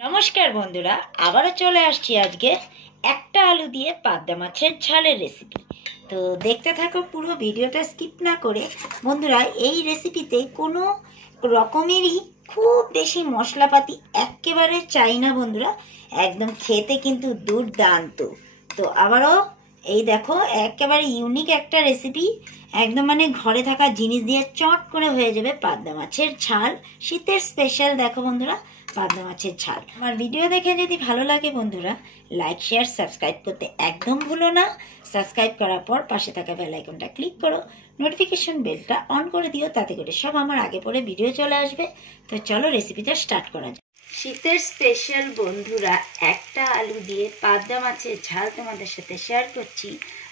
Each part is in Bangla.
নমস্কার বন্ধুরা, আবারও চলে আসছি আজকে একটা আলু দিয়ে পাবদা মাছের ঝালের রেসিপি। তো দেখতে থাকো পুরো ভিডিওটা স্কিপ না করে। বন্ধুরা, এই রেসিপিতে কোনো রকমেরই খুব বেশি মশলাপাতি একেবারে চাই না বন্ধুরা, একদম খেতে কিন্তু দুর্দান্ত। তো আবারও এই দেখো একেবারে ইউনিক একটা রেসিপি, একদম মানে ঘরে থাকা জিনিস দিয়ে চট করে হয়ে যাবে পাবদা মাছের ঝাল। শীতের স্পেশাল দেখো বন্ধুরা, পাবদা মাছের ঝাল। আমার ভিডিও দেখে যদি ভালো লাগে বন্ধুরা, লাইক শেয়ার সাবস্ক্রাইব করতে একদম ভুলো না। সাবস্ক্রাইব করার পর পাশে থাকা বেল আইকনটা ক্লিক করো, নোটিফিকেশন বেলটা অন করে দিও, তাতে করে সব আমার আগে পরে ভিডিও চলে আসবে। তো চলো রেসিপিটা স্টার্ট করা যাক। শীতের স্পেশাল বন্ধুরা, একটা আলু দিয়ে পাবদা মাছের ঝাল তোমাদের সাথে শেয়ার করছি।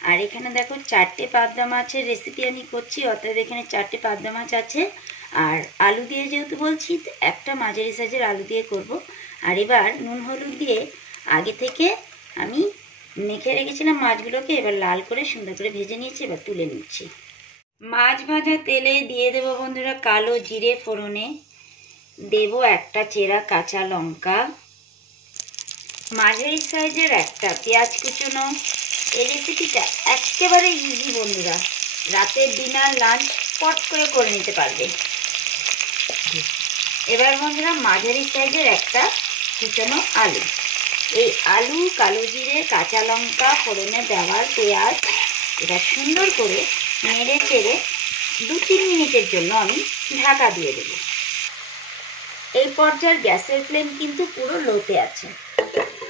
আর এখানে দেখো 4টে পাবদা মাছের রেসিপি আমি করছি, অতএব এখানে 4টে পাবদা মাছ আছে। আর আলু দিয়ে যেহেতু বলছি, একটা মাঝারি সাইজের আলু দিয়ে করব। আর এবার নুন হলুদ দিয়ে আগে থেকে আমি মেখে রেখেছিলাম মাছগুলোকে, এবার লাল করে সুন্দর করে ভেজে নিয়েছি, এবার তুলে নিচ্ছি। মাছ ভাজা তেলে দিয়ে দেবো বন্ধুরা কালো জিরে ফোড়নে, দেব একটা চেরা কাঁচা লঙ্কা, মাঝারি সাইজের একটা পেঁয়াজ কুচনো। এই রেসিপিটা একেবারে ইজি বন্ধুরা, রাতের ডিনার লাঞ্চ পট করে নিতে পারবে। এবার বন্ধুরা মাঝারি সাইজের একটা কুচনো আলু, এই আলু, কালো জিরে, কাঁচা লঙ্কা ফোড়নে দেওয়ার পেঁয়াজ, এটা সুন্দর করে নেড়ে চেড়ে 2-3 মিনিটের জন্য আমি ঢাকা দিয়ে দেব। এই পর্যায়ে গ্যাসের ফ্লেম কিন্তু পুরো লোতে আছে।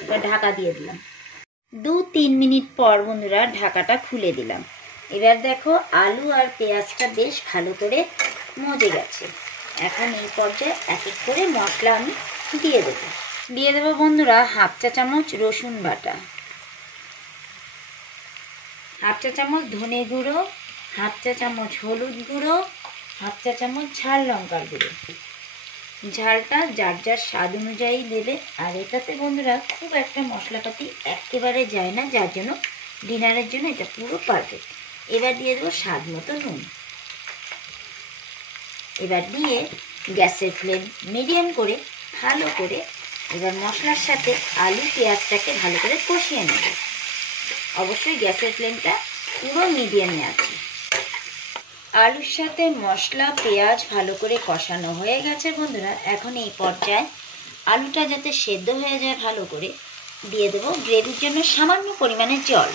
এবার ঢাকা দিয়ে দিলাম। 2-3 মিনিট পর বন্ধুরা ঢাকাটা খুলে দিলাম। এবার দেখো আলু আর পেঁয়াজটা বেশ ভালো করে মজে গেছে। এখন এই পর্যায়ে এক এক করে মশলা আমি দিয়ে দেবো বন্ধুরা। 1/2 চা চামচ রসুন বাটা, 1/2 চা চামচ ধনে গুঁড়ো, 1/2 চা চামচ হলুদ গুঁড়ো, 1/2 চা চামচ ঝাল লঙ্কার গুঁড়ো। ঝালটা যার যার স্বাদ অনুযায়ী দেবে। আর এটাতে বন্ধুরা খুব একটা মশলাপাতি একেবারে যায় না, যার জন্য ডিনারের জন্য এটা পুরো পারফেক্ট। এবার দিয়ে দেবো স্বাদ মতো নুন। এবার দিয়ে গ্যাসের ফ্লেম মিডিয়াম করে ভালো করে এবার মশলার সাথে আলু পেঁয়াজটাকে ভালো করে কষিয়ে নেব। অবশ্যই গ্যাসের ফ্লেমটা পুরো মিডিয়ামে আছে। আলুর সাথে মশলা পেঁয়াজ ভালো করে কষানো হয়ে গেছে বন্ধুরা। এখন এই পর্যায়ে আলুটা যাতে সেদ্ধ হয়ে যায় ভালো করে, দিয়ে দেবো গ্রেভির জন্য সামান্য পরিমাণে জল।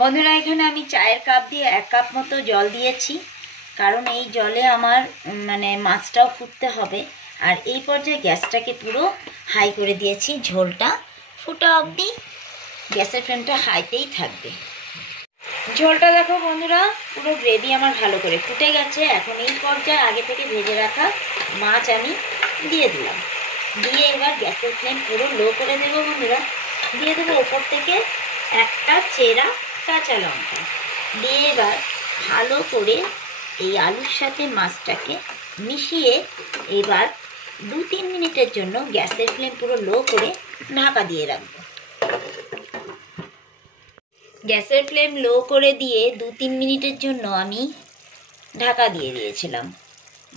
বন্ধুরা, এখানে আমি চায়ের কাপ দিয়ে 1 কাপ মতো জল দিয়েছি, কারণ এই জলে আমার মাছটাও ফুটতে হবে। আর এই পর্যায়ে গ্যাসটাকে পুরো হাই করে দিয়েছি, ঝোলটা ফুটা অবধি গ্যাসের ফ্লেমটা হাইতেই থাকবে। ঝোলটা দেখো বন্ধুরা, পুরো গ্রেভি আমার ভালো করে ফুটে গেছে। এখন এই পর্যায়ে আগে থেকে ভেজে রাখা মাছ আমি দিয়ে দিলাম। দিয়ে এবার গ্যাসের ফ্লেম পুরো লো করে দেবো বন্ধুরা। দিয়ে দেবো ওপর থেকে একটা চেরা কাঁচা লঙ্কা। দিয়ে এবার ভালো করে এই আলুর সাথে মাছটাকে মিশিয়ে এবার 2-3 মিনিটের জন্য গ্যাসের ফ্লেম পুরো লো করে ঢাকা দিয়ে রাখবো। গ্যাসের ফ্লেম লো করে দিয়ে 2-3 মিনিটের জন্য আমি ঢাকা দিয়ে দিয়েছিলাম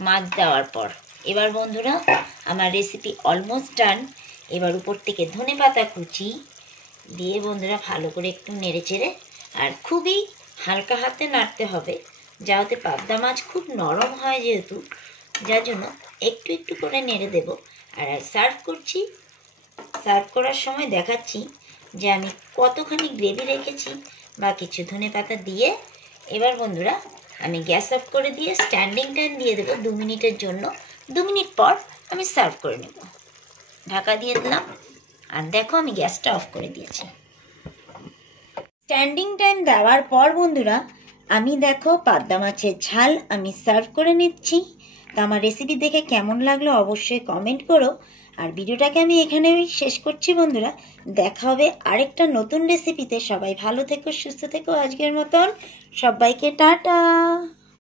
মাছ দেওয়ার পর। এবার বন্ধুরা আমার রেসিপি অলমোস্ট ডান। এবার উপর থেকে ধনেপাতা কুচি দিয়ে বন্ধুরা ভালো করে একটু নেড়ে চেড়ে, আর খুবই হালকা হাতে নাড়তে হবে, যাতে পাবদা মাছ খুব নরম হয় যেহেতু, যার জন্য একটু একটু করে নেড়ে দেব। আর সার্ভ করছি, সার্ভ করার সময় দেখাচ্ছি যে আমি কতখানি গ্রেভি রেখেছি বা কিছু ধনেপাতা দিয়ে। এবার বন্ধুরা আমি গ্যাস অফ করে দিয়ে স্ট্যান্ডিং টাইম দিয়ে দেবো 2 মিনিটের জন্য। 2 মিনিট পর আমি সার্ভ করে নেব। ঢাকা দিয়ে দিলাম, আর দেখো আমি গ্যাসটা অফ করে দিয়েছি। স্ট্যান্ডিং টাইম দেওয়ার পর বন্ধুরা আমি দেখো পাবদা মাছের ঝাল আমি সার্ভ করে নিচ্ছি। তো আমার রেসিপি দেখে কেমন লাগলো অবশ্যই কমেন্ট করো। আর ভিডিওটাকে আমি এখানে শেষ করছি বন্ধুরা। দেখা হবে আরেকটা নতুন রেসিপিতে। সবাই ভালো থেকো, সুস্থ থেকো। আজকের মতন সবাইকে টাটা।